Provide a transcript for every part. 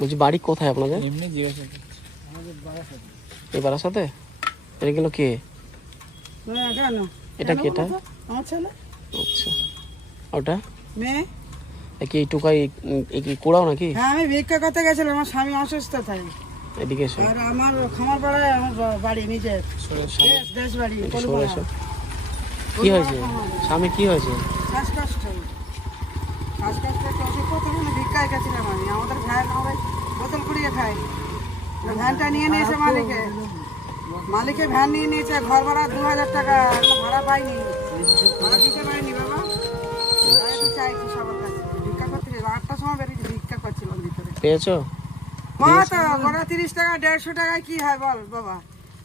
বলছি বাড়ি কোথায় আপনাদের? এমনি জিজ্ঞাসা এই বারাসাতে? এটা গেল কে? এটা কি? এটা আচ্ছা, ওটা মেয়ে কি টুকাই কি কুড়াও নাকি? হ্যাঁ, আমি ভিক্ষা করতে গেছিলাম, আমার স্বামী অসুস্থ তাই। এদিকে এসো। আর আমার খামার পাড়ায় আমার বাড়ি নিজের দেশ বাড়ি। কি হয়েছে স্বামী? কি হয়েছে? শ্বাসকষ্ট প্রথমে ভিক্ষায় গেছিলাম আমি। আমাদের ভ্যান আমরা বোতল কুড়িয়ে খাই। ভ্যানটা নিয়ে নিয়েছে মালিকে ভ্যান নিয়ে নিয়েছে। ঘর ভাড়া 2000 টাকা, ভাড়া পাইনি, ভাড়া দিতে পারিনি বাবা। চাইছি সবার কাছে ভিক্ষা করতে। 8টার সময় বেরিয়েছি, ভিক্ষা করছিলাম ভিতরে। পেয়েছো? কত গোটা 30 টাকা 150 টাকায় কি হয় বল বাবা?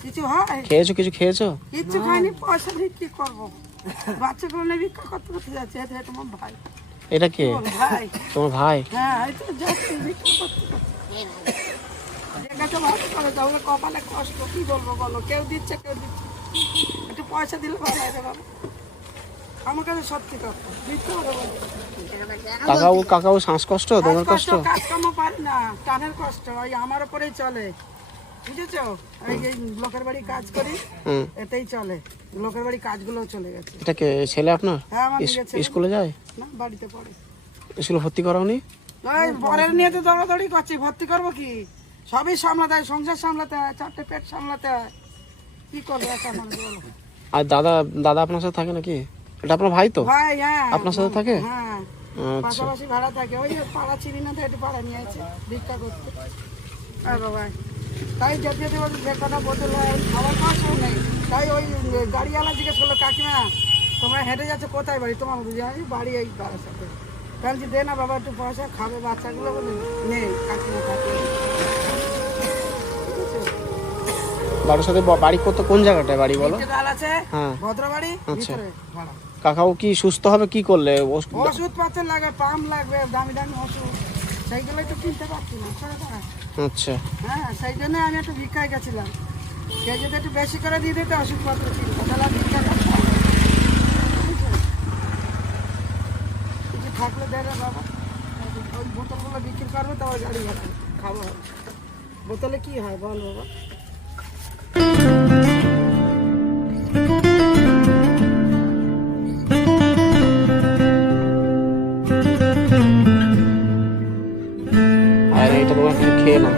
কিছু হয়? খেয়েছো? কিছু খেয়েছো? কিচ্ছু খাইনি, পয়সা দিয়ে কি করবো? বাচ্চাগুলো নিয়ে ভিক্ষা করতে করতে যাচ্ছে। এটা তোমার ভাই। এটা কে? ভাই। তোমার ভাই? হ্যাঁ, এই তো যাচ্ছি ভিক্ষা করতে করতে। জায়গাটা ভালো করে দাও, কপালে কষ্ট, কি বলবো বলো? কেউ দিচ্ছে, কেউ দিচ্ছে। একটু পয়সা দিলে ভালো হয় রে বাবা। আমার কাছে সত্যি কথা, মিথ্যা কথা বলবো। কাকাও শ্বাসকষ্ট, দমের কষ্ট? কাজকর্ম পারি না, টানের কষ্ট, ওই আমার উপরেই চলে, বুঝেছো? এই লোকের বাড়ি কাজ করি, এতেই চলে। লোকের বাড়ি কাজগুলো চলে গেছে। এটা কে ছেলে আপনার? হ্যাঁ, আমার নিজের ছেলে। স্কুলে যায় না, বাড়িতে পড়ে। স্কুলে ভর্তি করাওনি? পরের নিয়ে তো দৌড়াদৌড়ি করছি, ভর্তি করবো কি? সবই সামলাতে হয়, সংসার সামলাতে হয়, 4টে পেট সামলাতে হয়, কি করবো একটা মানুষ বলো? আর দাদা আপনার সাথে থাকে নাকি? এটা আপনার ভাই তো? ভাই, হ্যাঁ। আপনার সাথে থাকে? হ্যাঁ, আচ্ছা। পাশাপাশি ভাড়া থাকে। ওই পাড়া চিনি না, তো একটু পাড়া নিয়ে আছে ভিক্ষা করতে। আর বাবা, তাই যেতে যেতে বলছি যে কটা বোতল হয়, খাবার পয়সাও নেই। তাই ওই গাড়িওয়ালা জিজ্ঞেস করলো, কাকিমা তোমরা হেঁটে যাচ্ছ কোথায় বাড়ি? তোমার বাড়ি এই বাড়ির সাথে। বলছি দে না বাবা একটু পয়সা, খাবে বাচ্চাগুলো। বলে নেই, কাকিমা থাকে। বাড়ির সাথে বাড়ি কোন জায়গাটায় বাড়ি বলো? আছে, হ্যাঁ, ভদ্রবাড়ি। আচ্ছা। কাকাও কি সুস্থ হবে? কি করলে? ওষুধ পত্র লাগবে, পাম্প লাগবে, দামি দামি ওষুধ, সেইগুলোই তো কিনতে পারছি না। আচ্ছা। হ্যাঁ, সেই জন্য আমি একটু ভিক্ষায় গেছিলাম। কে যদি একটু বেশি করে দিয়ে দিতে ওষুধপত্র কিনতে, তাহলে ভিক্ষা করতে হবে। কিছু থাকলে দেবে বাবা, ওই বোতলগুলো বিক্রি করবে, তো ওই গাড়ি ভাড়া খাবো। বোতলে কি হয় বল বাবা? আর এটা তোমার কিছু খেয়ে নাও।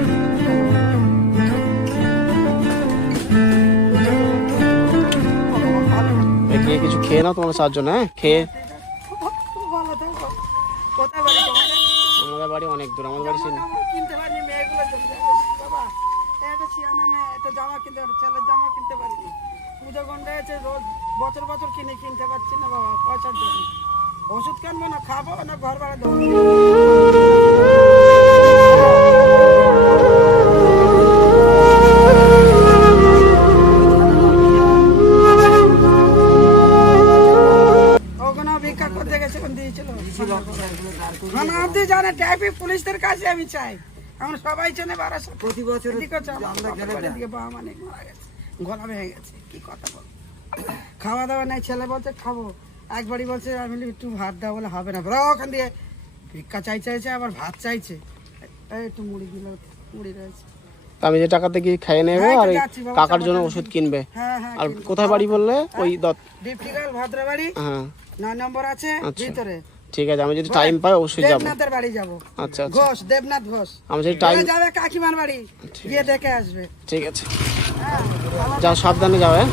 গিয়ে কিছু খেয়ে নাও তোমার 4 জন। হ্যাঁ, খেয়ে। আমাদের বাড়ি অনেক দূর। আমাদের বাড়ি কিনতে পারিনি, মেয়েগুলো বাবা, একটা সিয়ানা মেয়ে, একটা জামা কিনতে পারি, ছেলের জামা কিনতে পারিনি। পুজো গন্ডা আছে, রোজ বছর কিনতে পারছি না বাবা, পয়সার জন্য। ওষুধ কিনবো না, খাবো না, ঘর ভাড়া দেবো। ভিক্ষা করতে গেছে, দিয়েছিল জানে ট্রাফিক পুলিশদের কাছে আমি চাই। এখন সবাই জানে বারাসাত প্রতি বছর অনেক মারা গেছে, গলা ভেঙে গেছে। কি কথা বল, খাওয়া দাওয়া নেই। ছেলে বলছে খাবো, একবারই বলছে আমি একটু ভাত দাও, বলে হবে না। ওখান দিয়ে ভিক্ষা চাইছে, আবার ভাত চাইছে। একটু মুড়ি দিল, মুড়ি রয়েছে। আমি যে টাকাতে গিয়ে খাইয়ে নেবো, আর কাকার জন্য ওষুধ কিনবে। আর কোথায় বাড়ি বললে? ওই ডিপটিগাল ভদ্রবাড়ি। হ্যাঁ, 9 নম্বর আছে ভিতরে। ঠিক আছে, আমি যদি টাইম পাই অবশ্যই যাবো। দেবনাথের বাড়ি যাবো। আচ্ছা, ঘোষ, দেবনাথ ঘোষ। আমি যদি টাইম যাবে কাকিমার বাড়ি, গিয়ে দেখে আসবে। ঠিক আছে, যাও, সাবধানে যাও। হ্যাঁ।